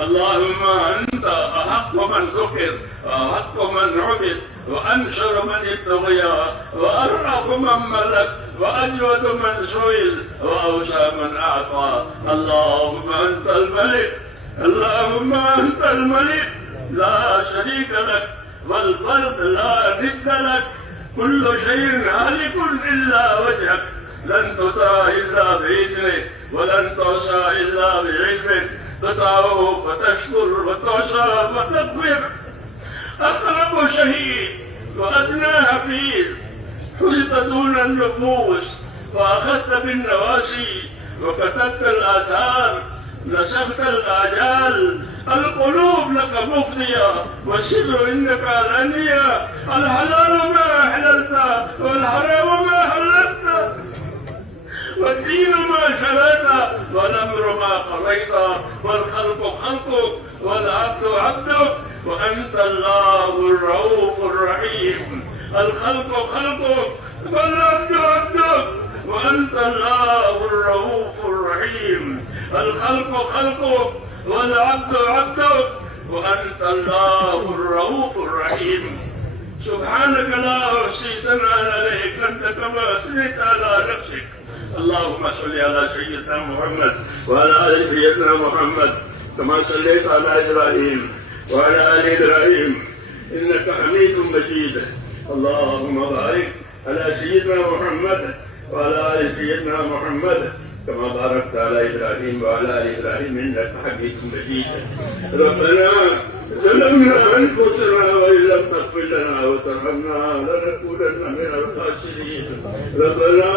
اللهم أنت أحق من ذكر وأحق من عبد وأنشر من ابتغي وأرأف من ملك وأجود من سئل وأوسع من أعطى. اللهم أنت الملك، اللهم أنت الملك لا شريك لك والفرد لا ند لك، كل شيء هالك إلا وجهك، لن تطاع إلا بإذنك ولن تعصى إلا بعلمك، تطاع فتشكر وتعصى وتكبر. أقرب شهيد وأدنى حفيظ، حلت دون النفوس وأخذت بالنواسي وكتبت الآثار، نسخت الآجال، القلوب لك مفضية والسر إنك علانية، الحلال ما أحللت والحرام ما حللت، والدين ما شرعت والأمر ما قضيت، والخلق خلقك والعبد عبدك، وأنت الله الرؤوف الرحيم. الخلق خلقك والعبد عبدك، وأنت الله الرؤوف الرحيم. الخلق خلقك والعبد عبدك، وأنت الله الرؤوف الرحيم. سبحانك لا أحصي ثناء عليك أنت كما أثنيت على نفسك. اللهم صل على سيدنا محمد وعلى آل سيدنا محمد كما صليت على إبراهيم وعلى آل إبراهيم إنك حميد مجيد. اللهم بارك على سيدنا محمد وعلى آل سيدنا محمد كما باركت على إبراهيم وعلى آل إبراهيم إنك حميد مجيد. ربنا ظلمنا أنفسنا وإن لم تغفر لنا وترحمنا لنكونن من الخاسرين. ربنا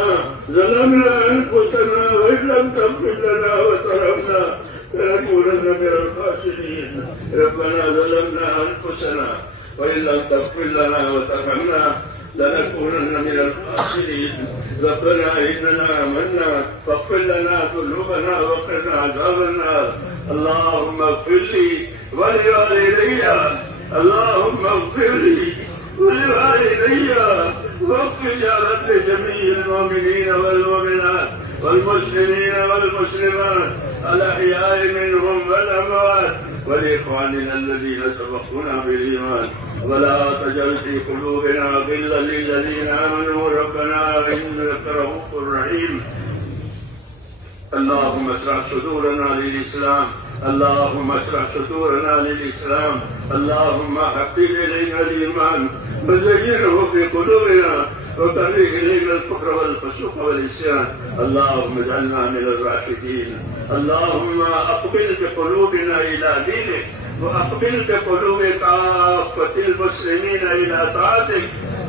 ظلمنا أنفسنا وإن لم تغفر لنا وترحمنا لنكونن من الخاسرين. ربنا ظلمنا أنفسنا وإن لم تغفر لنا وترحمنا لنكونن من الخاسرين. ربنا إننا آمنا فاغفر لنا ذنوبنا وقنا عذاب النار. اللهم اغفر لي ولوالدي، اللهم اغفر لي ولوالدي، واغفر يا رب جميع المؤمنين والمؤمنات والمسلمين والمسلمات الأحياء منهم والأموات، ولإخواننا الذين سبقونا بالإيمان، ولا تجعل في قلوبنا غلا للذين آمنوا ربنا إنك رؤوف رحيم. اللهم اشرح صدورنا للإسلام، اللهم اشرح صدورنا للإسلام، اللهم حبب إلينا الإيمان وزينه في قلوبنا وكره إلينا الكفر والفسوق والعصيان. اللهم اجعلنا من الراشدين. اللهم أقبل بقلوبنا إلى دينك، وأقبل بقلوب كافة المسلمين إلى طاعتك.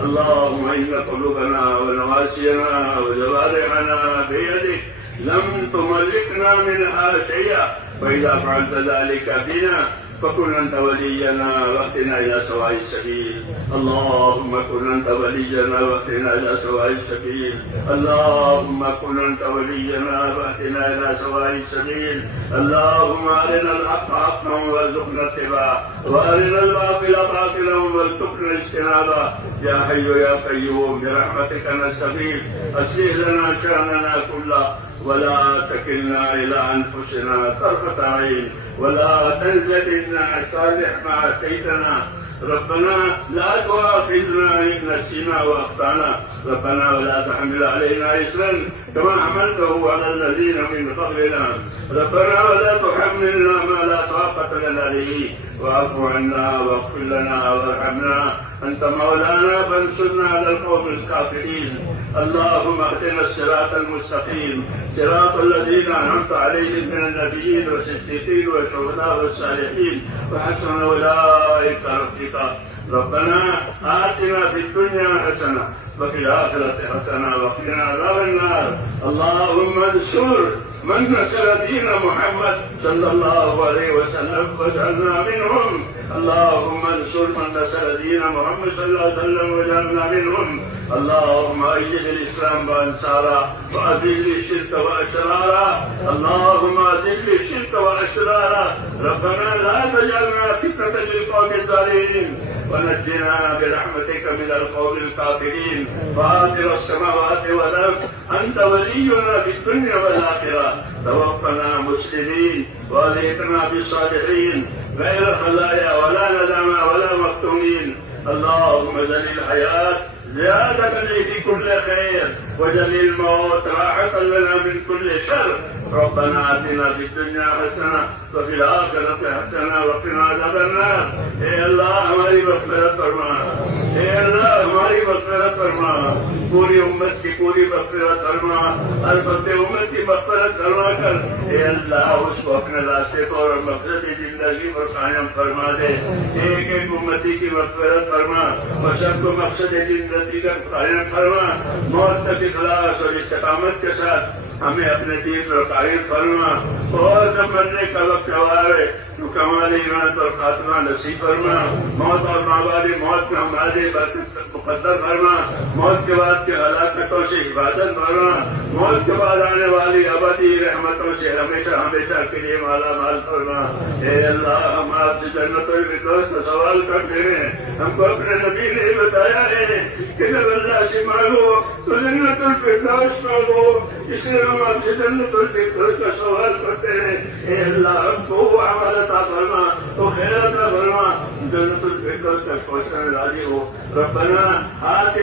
اللهم إن قلوبنا ونواسينا وجوارحنا بيدك، لم تملكنا منها شيئا، فإذا فعلت ذلك بنا فكن أنت ولينا واهدنا إلى سواء السبيل. اللهم كن أنت ولينا واهدنا إلى سواء السبيل. اللهم كن أنت ولينا واهدنا إلى سواء السبيل. اللهم أرنا الحق حقا وارزقنا اتباعه، وأرنا الباطل باطلا وارزقنا اجتنابه. يا حي يا قيوم برحمتك نستغيث، أصلح لنا شأننا كله ولا تكلنا إلى أنفسنا طرفة عين، ولا تلجأنا صالح ما أتيتنا. ربنا لا تؤاخذنا إن نسينا وأخطأنا، ربنا ولا تحمل علينا إصرا كما حملته على الذين من قبلنا، ربنا ولا تحملنا ما لا طاقة لنا به، واعف عنا واغفر لنا وارحمنا، أنت مولانا فانصرنا على القوم الكافرين. اللهم اهدنا الصراط المستقيم، صراط الذين أنعمت عليهم من النبيين والصديقين والشهداء والصالحين وحسن أولئك رفيقا. ربنا آتنا في الدنيا حسنة وفي الآخرة حسنة وقنا عذاب النار. اللهم انصر من نصر دين محمد صلى الله عليه وسلم واجعلنا منهم. اللهم انصر من نصر دين محمد صلى الله عليه وسلم واجعلنا منهم. اللهم أيد الإسلام وأنصاره وأذل الشرك وأشراره. اللهم أذل الشرك وأشراره. ربنا لا تجعلنا فتنة للقوم الظالمين، ونجنا برحمتك من القوم الكافرين. فاطر السماوات والأرض أنت ولينا في الدنيا والآخرة، توفنا مسلمين والحقنا بالصالحين غير خزايا ولا ندامى ولا مفتونين. اللهم اجعل الحياة زيادة لي في كل خير واجعل الموت راحة لنا من كل شر. ربنا آتنا في الدنيا حسنة وفي الآخرة حسنة وقنا عذاب النار. اے اللہ ہماری مغفرت فرما، اے اللہ ہماری مغفرت فرما، پوری امت کی پوری مغفرت فرما، ہر بندے امت کی مغفرت فرما کر اے اللہ اس کو اپنے راستے کو اور مقصد زندگی پر قائم فرما دے. ایک ایک امتی کی مغفرت فرما اور سب کو مقصد زندگی کا قائم فرما. موت تک اخلاص اور استقامت کے ساتھ ہمیں اپنے دین پر قائم فرما. اور جب مرنے کا وقت آئے تو کمال ایمان اور خاتمہ نصیب فرما. موت اور ماوال موت میں ہمارے مقدر فرما. موت کے بعد کے ہلاکتوں سے حفاظت فرما. موت کے بعد آنے والی ابدی رحمتوں سے ہمیشہ ہمیشہ کے لیے مالا مال فرما. اے اللہ ہم آپ سے جنت الفردوس کا سوال کرتے ہیں. ہم کو اپنے نبی نے بتایا ہے کہ جب اللہ سے مانگو تو جنت الفردوس مانگو، اس لیے ہم آپ سے جنت الفردوس کا سوال کرتے ہیں. اے اللہ ہم کو وہ عمل عطا فرما، تو خیر عطا فرما، جنت الفردوس تک پہنچنے راضی ہو. ربنا